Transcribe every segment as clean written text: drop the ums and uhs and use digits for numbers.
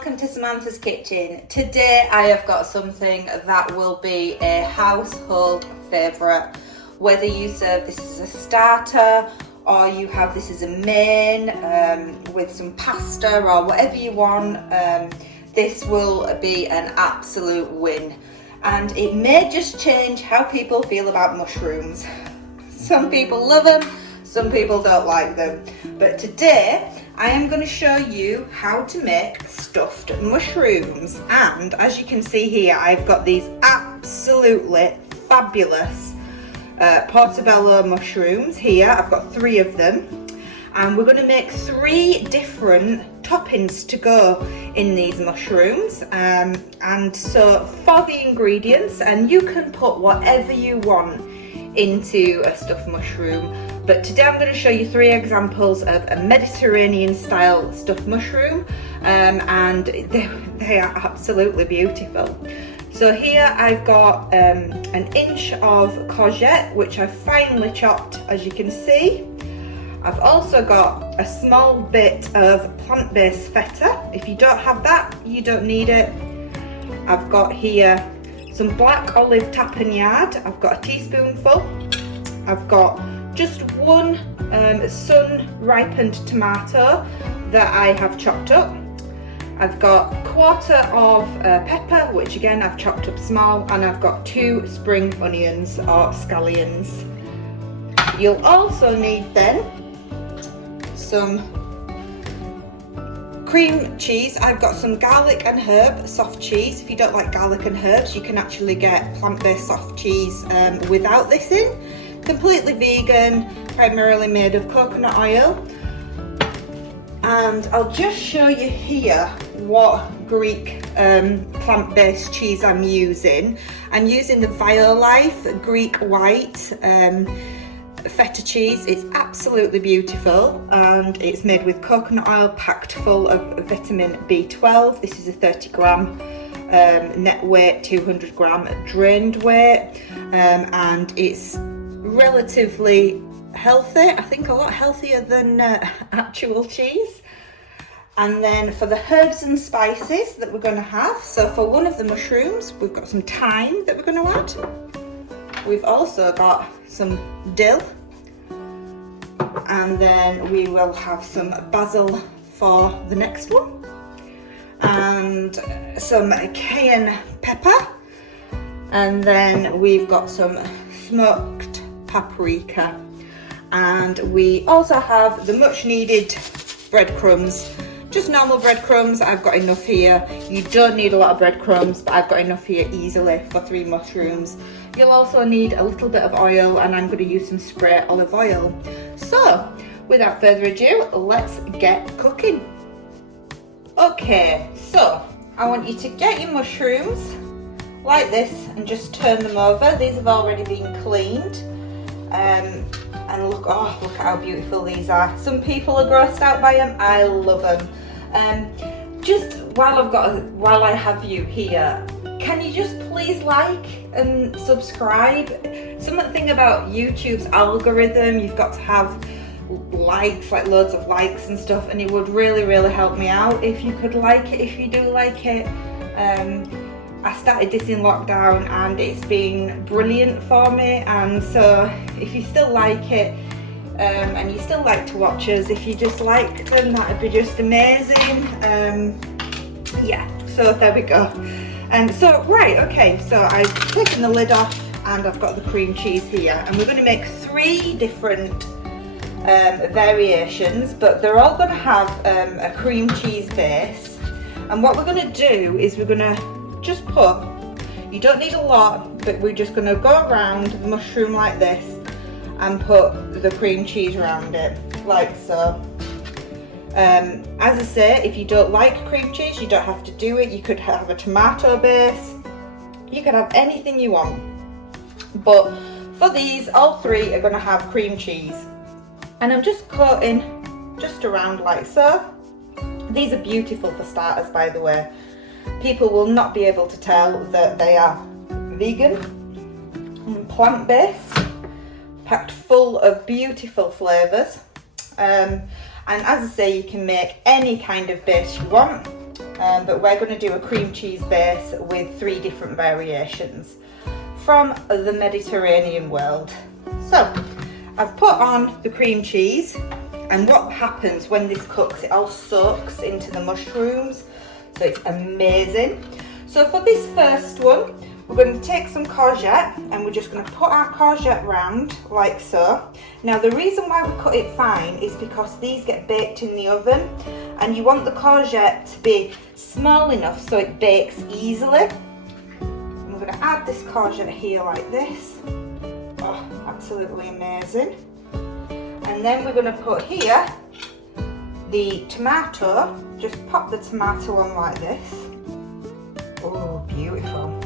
welcome to Samantha's Kitchen. Today I have got something that will be a household favourite. Whether you serve this as a starter or you have this as a main with some pasta or whatever you want, this will be an absolute win. And it may just change how people feel about mushrooms. Some people love them, some people don't like them. But today I am going to show you how to make stuffed mushrooms. And as you can see here, I've got these absolutely fabulous portobello mushrooms here. I've got 3 of them. And we're going to make 3 different toppings to go in these mushrooms. And so for the ingredients, and you can put whatever you want into a stuffed mushroom, but today I'm going to show you 3 examples of a Mediterranean style stuffed mushroom, and they are absolutely beautiful. So here I've got an inch of courgette, which I've finely chopped, as you can see. I've also got a small bit of plant-based feta. If you don't have that, you don't need it. I've got here some black olive tapenade. I've got a teaspoonful. I've got just 1 sun-ripened tomato that I have chopped up. I've got 1/4 of pepper, which again I've chopped up small, and I've got 2 spring onions or scallions. You'll also need then some cream cheese. I've got some garlic and herb soft cheese. If you don't like garlic and herbs, you can actually get plant-based soft cheese without this in. Completely vegan, primarily made of coconut oil. And I'll just show you here what Greek plant-based cheese I'm using. I'm using the Violife Greek White feta cheese. It's absolutely beautiful, and it's made with coconut oil packed full of vitamin B12. This is a 30-gram net weight, 200-gram drained weight, and it's relatively healthy. I think a lot healthier than actual cheese. And then for the herbs and spices that we're going to have, so for one of the mushrooms we've got some thyme that we're going to add. We've also got some dill, and then we will have some basil for the next one, and some cayenne pepper, and then we've got some smoked paprika, and we also have the much needed breadcrumbs. Just normal breadcrumbs. I've got enough here. You don't need a lot of breadcrumbs, but I've got enough here easily for 3 mushrooms. You'll also need a little bit of oil, and I'm going to use some spray olive oil. So without further ado, let's get cooking. Okay, so I want you to get your mushrooms like this and just turn them over. These have already been cleaned. And look at how beautiful these are. Some people are grossed out by them. I love them. Just while I have you here, can you just please like and subscribe? Something about YouTube's algorithm, you've got to have likes, like loads of likes and stuff, and it would really help me out if you could like it, if you do like it. I started this in lockdown and it's been brilliant for me, and so if you still like it and you still like to watch us, if you just like them, that would be just amazing. Yeah, so there we go. And so right, okay, so I've taken the lid off and I've got the cream cheese here, and we're going to make 3 different variations, but they're all going to have a cream cheese base. And what we're going to do is we're going to just put, you don't need a lot, but we're just going to go around the mushroom like this and put the cream cheese around it, like so. As I say, if you don't like cream cheese, you don't have to do it. You could have a tomato base, you could have anything you want, but for these, all 3 are going to have cream cheese. And I'm just coating just around like so. These are beautiful for starters, by the way. People will not be able to tell that they are vegan and plant-based, packed full of beautiful flavours. And as I say, you can make any kind of base you want. but we're going to do a cream cheese base with 3 different variations from the Mediterranean world. So I've put on the cream cheese, and what happens when this cooks, it all soaks into the mushrooms, so it's amazing. So for this first one, we're going to take some courgette and we're just going to put our courgette round like so. Now the reason why we cut it fine is because these get baked in the oven, and you want the courgette to be small enough so it bakes easily. And we're going to add this courgette here like this. Oh, absolutely amazing. And then we're going to put here the tomato. Just pop the tomato on like this. Oh, beautiful.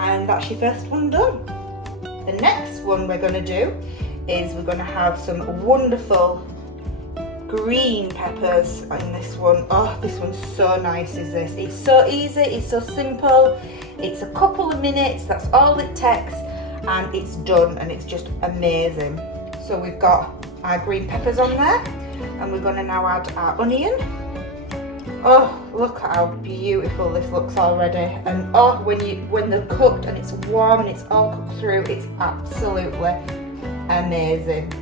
And that's your first one done. The next one we're going to do is we're going to have some wonderful green peppers in this one. Oh, this one's so nice, is this. It's so easy, it's so simple. It's a couple of minutes, that's all it takes, and it's done, and it's just amazing. So we've got our green peppers on there, and we're going to now add our onion. Oh, look at how beautiful this looks already. And oh, when they're cooked and it's warm and it's all cooked through, it's absolutely amazing.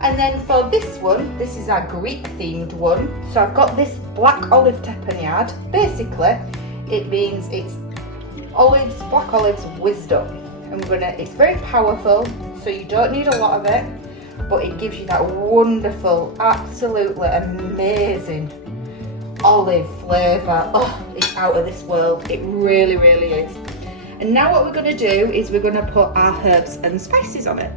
And then for this one, this is our Greek themed one. So I've got this black olive tapenade. Basically, it means it's olives, black olives, wisdom. And it's very powerful, so you don't need a lot of it, but it gives you that wonderful, absolutely amazing olive flavour. Oh, it's out of this world. It really, really is. And now what we're going to do is we're going to put our herbs and spices on it.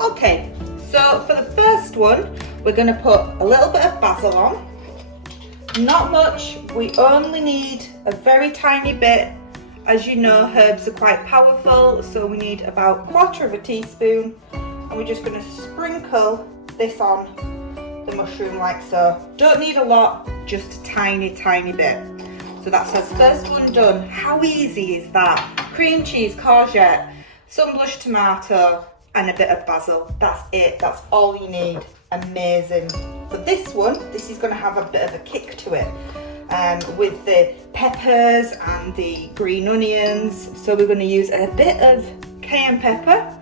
Okay, so for the first one, we're going to put a little bit of basil on. Not much, we only need a very tiny bit. As you know, herbs are quite powerful, so we need about 1/4 teaspoon. And we're just going to sprinkle this on the mushroom like so. Don't need a lot, just a tiny, tiny bit. So that's our first one done. How easy is that? Cream cheese, courgette, some blush tomato, and a bit of basil. That's it, that's all you need. Amazing. For this one, this is going to have a bit of a kick to it, with the peppers and the green onions. So we're going to use a bit of cayenne pepper,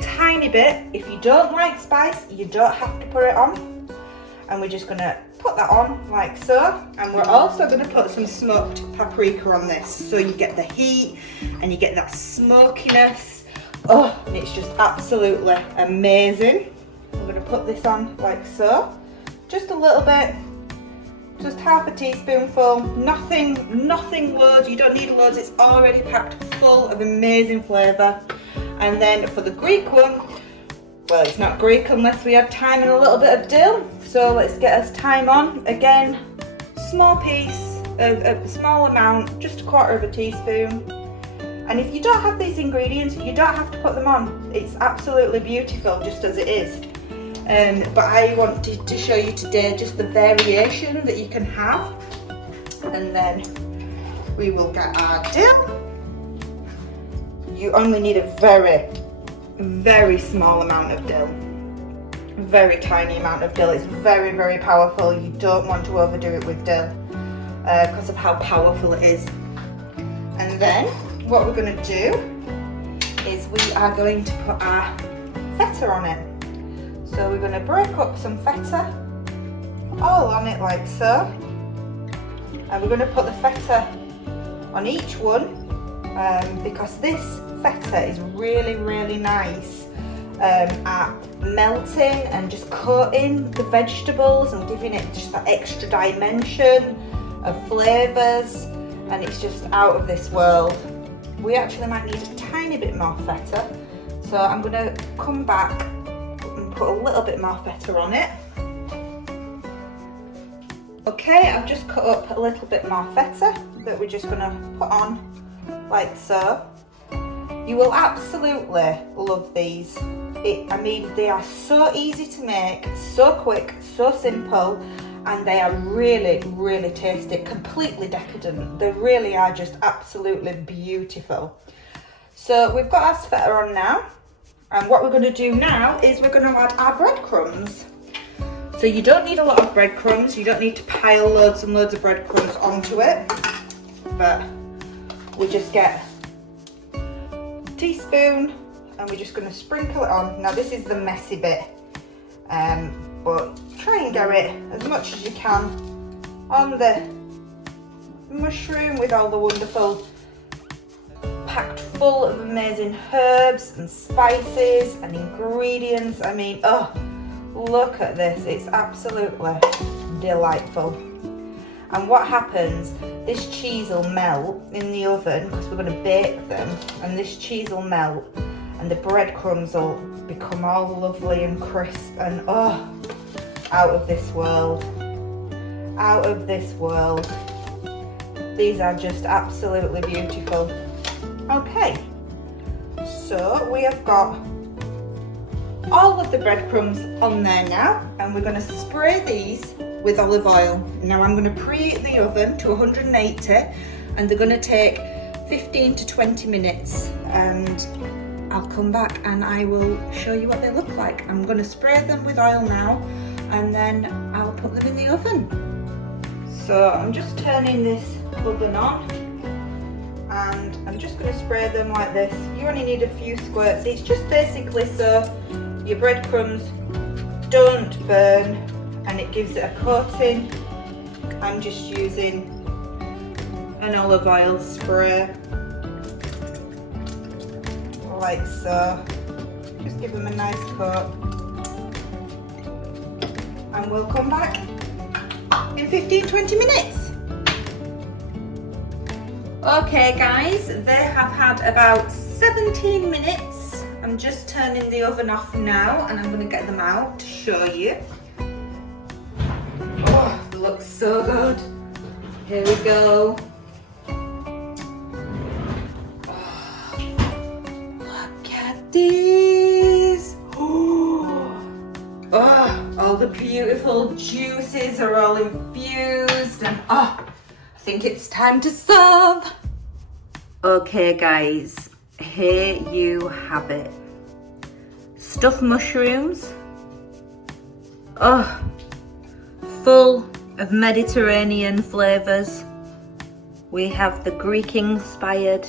tiny bit. If you don't like spice, you don't have to put it on. And we're just going to put that on like so. And we're also going to put some smoked paprika on this, so you get the heat and you get that smokiness. Oh, and it's just absolutely amazing. I'm going to put this on like so. Just a little bit, just 1/2 teaspoonful. Nothing loads. You don't need loads. It's already packed full of amazing flavour. And then for the Greek one, well, it's not Greek unless we add thyme and a little bit of dill. So let's get us thyme on. Again, small piece of a small amount, just 1/4 teaspoon. And if you don't have these ingredients, you don't have to put them on. It's absolutely beautiful just as it is. But I wanted to show you today just the variation that you can have. And then we will get our dill. You only need a very, very small amount of dill. Very tiny amount of dill. It's very, very powerful. You don't want to overdo it with dill because of how powerful it is. And then what we're going to do is we are going to put our feta on it. So we're going to break up some feta all on it like so. And we're going to put the feta on each one because this feta is really, really nice at melting and just coating the vegetables and giving it just that extra dimension of flavours, and it's just out of this world. We actually might need a tiny bit more feta, so I'm going to come back and put a little bit more feta on it. Okay, I've just cut up a little bit more feta that we're just going to put on like so. You will absolutely love these. I mean, they are so easy to make, so quick, so simple, and they are really, really tasty, completely decadent. They really are just absolutely beautiful. So we've got our feta on now, and what we're going to do now is we're going to add our breadcrumbs. So So you don't need a lot of breadcrumbs. You don't need to pile loads and loads of breadcrumbs onto it. But we just get a teaspoon and we're just going to sprinkle it on. Now this is the messy bit, but try and get it as much as you can on the mushroom with all the wonderful, packed full of amazing herbs and spices and ingredients. I mean, oh, look at this, it's absolutely delightful. And what happens, this cheese will melt in the oven because we're going to bake them, and this cheese will melt and the breadcrumbs will become all lovely and crisp and oh, out of this world. Out of this world. These are just absolutely beautiful. Okay, so we have got all of the breadcrumbs on there now, and we're going to spray these with olive oil. Now I'm going to preheat the oven to 180 and they're going to take 15 to 20 minutes, and I'll come back and I will show you what they look like. I'm going to spray them with oil now and then I'll put them in the oven. So I'm just turning this oven on and I'm just going to spray them like this. You only need a few squirts. It's just basically so your breadcrumbs don't burn and it gives it a coating. I'm just using an olive oil spray like so. Just give them a nice coat and we'll come back in 15-20 minutes. Okay guys, they have had about 17 minutes. I'm just turning the oven off now and I'm going to get them out to show you. Oh, they look so good. Here we go. Oh, look at these. Oh, all the beautiful juices are all infused and oh, I think it's time to serve. Okay guys, here you have it. Stuffed mushrooms. Oh, full of Mediterranean flavours. We have the Greek inspired.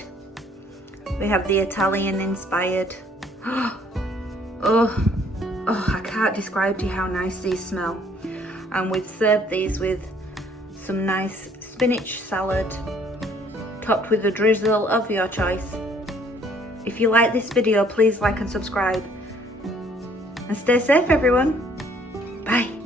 We have the Italian inspired. Oh, I can't describe to you how nice these smell. And we've served these with some nice spinach salad, topped with a drizzle of your choice. If you like this video, please like and subscribe. And stay safe everyone. Bye.